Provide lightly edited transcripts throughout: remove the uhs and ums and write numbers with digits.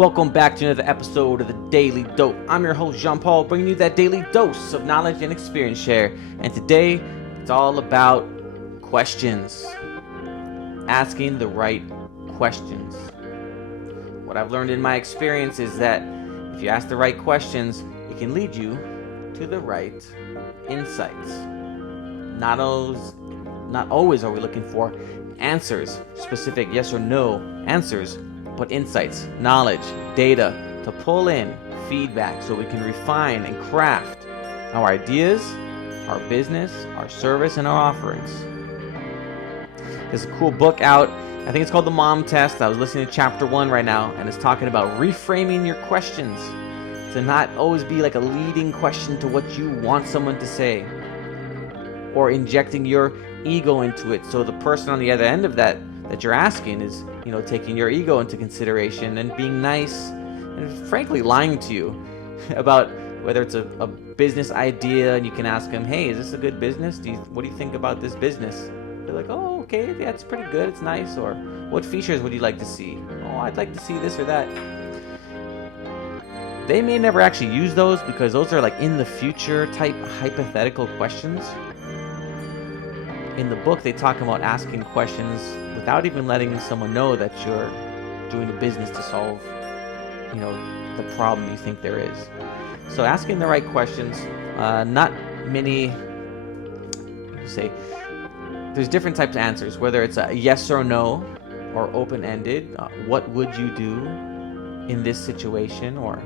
Welcome back to another episode of the Daily Dope. I'm your host, Jean-Paul, bringing you that daily dose of knowledge and experience share. And today, it's all about questions. Asking the right questions. What I've learned in my experience is that if you ask the right questions, it can lead you to the right insights. Not always are we looking for answers, specific yes or no answers, but insights, knowledge, data to pull in, feedback so we can refine and craft our ideas, our business, our service, and our offerings. There's a cool book out. I think it's called The Mom Test. I was listening to chapter 1 right now, and it's talking about reframing your questions to not always be like a leading question to what you want someone to say, or injecting your ego into it. So the person on the other end of that you're asking is, taking your ego into consideration and being nice and frankly lying to you about whether it's a business idea, and you can ask them, hey, is this a good business? What do you think about this business? They're like, oh, okay, yeah, it's pretty good, it's nice. Or what features would you like to see? Oh, I'd like to see this or that. They may never actually use those because those are like in the future type hypothetical questions. In the book, they talk about asking questions without even letting someone know that you're doing a business to solve, the problem you think there is. So asking the right questions, not many, there's different types of answers, whether it's a yes or no, or open-ended. What would you do in this situation? Or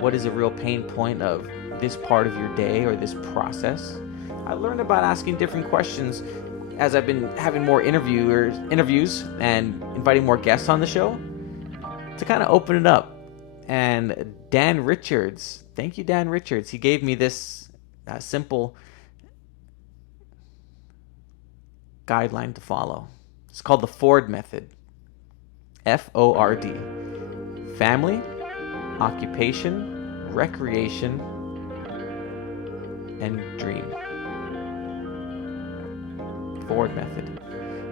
what is a real pain point of this part of your day or this process? I learned about asking different questions as I've been having more interviews and inviting more guests on the show to kind of open it up. And Dan Richards, thank you, Dan Richards. He gave me this simple guideline to follow. It's called the Ford method. F-O-R-D. Family, occupation, recreation, and dream. Ford method.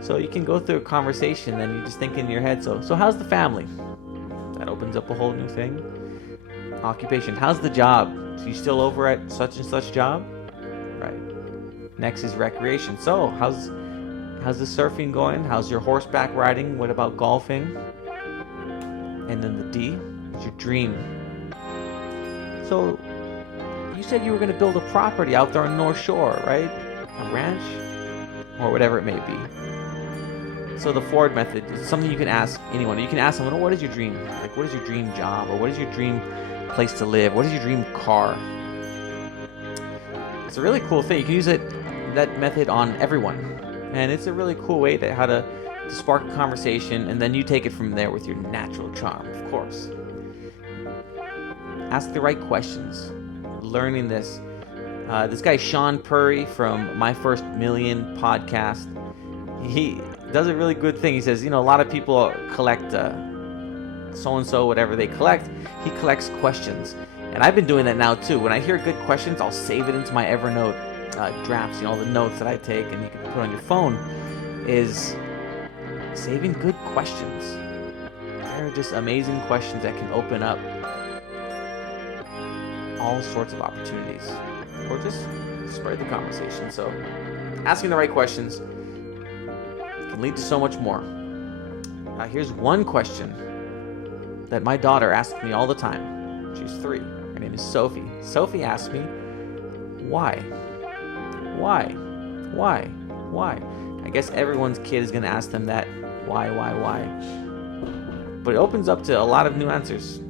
So you can go through a conversation and you just think in your head, so how's the family? That opens up a whole new thing. Occupation. How's the job? So you still over at such and such job? Right. Next is recreation. So how's the surfing going? How's your horseback riding? What about golfing? And then the D is your dream. So you said you were going to build a property out there on North Shore, right? A ranch? Or whatever it may be. So the Ford method is something you can ask anyone. You can ask someone, what is your dream? Like, what is your dream job? Or what is your dream place to live? What is your dream car? It's a really cool thing. You can use that method on everyone. And it's a really cool way to spark a conversation, and then you take it from there with your natural charm, of course. Ask the right questions. Learning this. This guy, Sean Purry from My First Million podcast, he does a really good thing. He says, a lot of people collect so-and-so, whatever they collect. He collects questions. And I've been doing that now too. When I hear good questions, I'll save it into my Evernote drafts, the notes that I take, and you can put on your phone, is saving good questions. They're just amazing questions that can open up all sorts of opportunities. Or just spread the conversation. So asking the right questions can lead to so much more. Here's one question that my daughter asks me all the time. She's 3. Her name is Sophie. Sophie asks me, why? Why? Why? Why? I guess everyone's kid is going to ask them that. Why? But it opens up to a lot of new answers.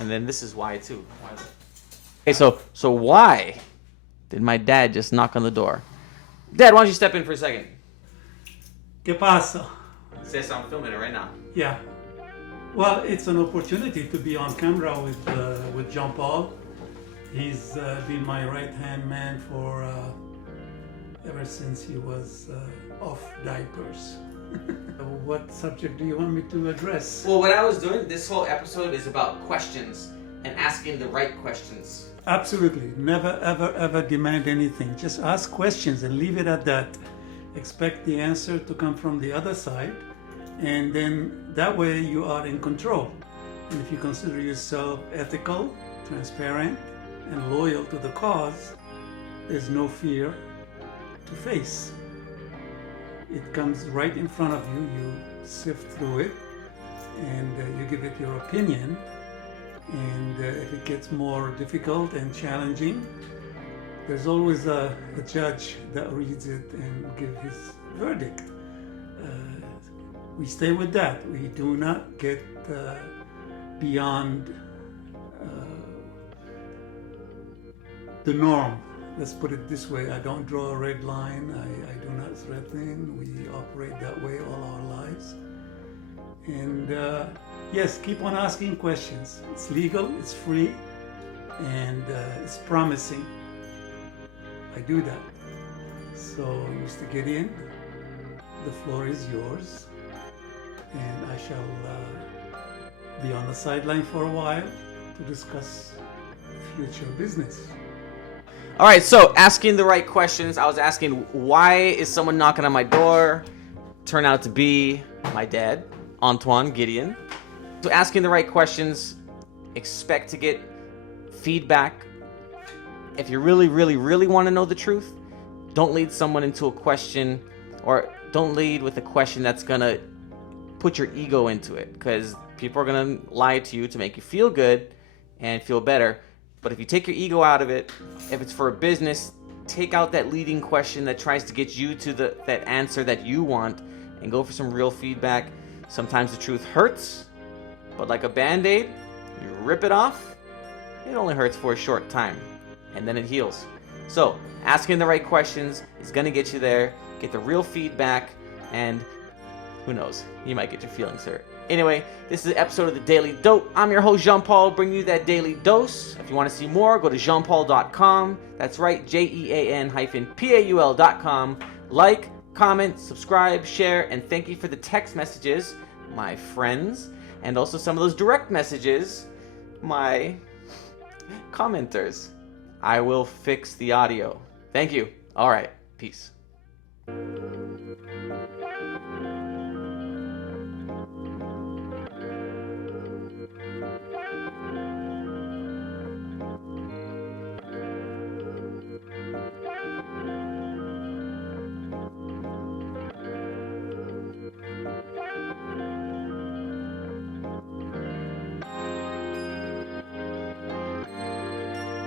And then this is why too. Okay, so why did my dad just knock on the door? Dad, why don't you step in for a second? ¿Qué pasa? Says I'm filming it right now. Yeah. Well, it's an opportunity to be on camera with Jean-Paul. He's been my right-hand man for ever since he was off diapers. What subject do you want me to address? Well, what I was doing, this whole episode is about questions and asking the right questions. Absolutely. Never, ever, ever demand anything. Just ask questions and leave it at that. Expect the answer to come from the other side, And then that way you are in control. And if you consider yourself ethical, transparent, and loyal to the cause, there's no fear to face. It comes right in front of you, you sift through it, and you give it your opinion. And if it gets more difficult and challenging, there's always a judge that reads it and gives his verdict. We stay with that. We do not get beyond the norm. Let's put it this way. I don't draw a red line. I do not threaten. We operate that way all our lives. And yes, keep on asking questions. It's legal, it's free, and it's promising. I do that. So, Mr. Gideon, the floor is yours. And I shall be on the sideline for a while to discuss future business. All right, so asking the right questions. I was asking, why is someone knocking on my door? Turned out to be my dad, Antoine Gideon. So asking the right questions, expect to get feedback. If you really, really, really want to know the truth, don't lead someone into a question, or don't lead with a question that's going to put your ego into it, because people are going to lie to you to make you feel good and feel better. But if you take your ego out of it, if it's for a business, take out that leading question that tries to get you to that answer that you want, and go for some real feedback. Sometimes the truth hurts, but like a Band-Aid, you rip it off, it only hurts for a short time, and then it heals. So asking the right questions is going to get you there, get the real feedback, and who knows, you might get your feelings hurt. Anyway, this is an episode of The Daily Dope. I'm your host, Jean-Paul, bringing you that daily dose. If you want to see more, go to jeanpaul.com. That's right, JEAN-PAUL.com. Like, comment, subscribe, share, and thank you for the text messages, my friends, and also some of those direct messages, my commenters. I will fix the audio. Thank you. All right, peace.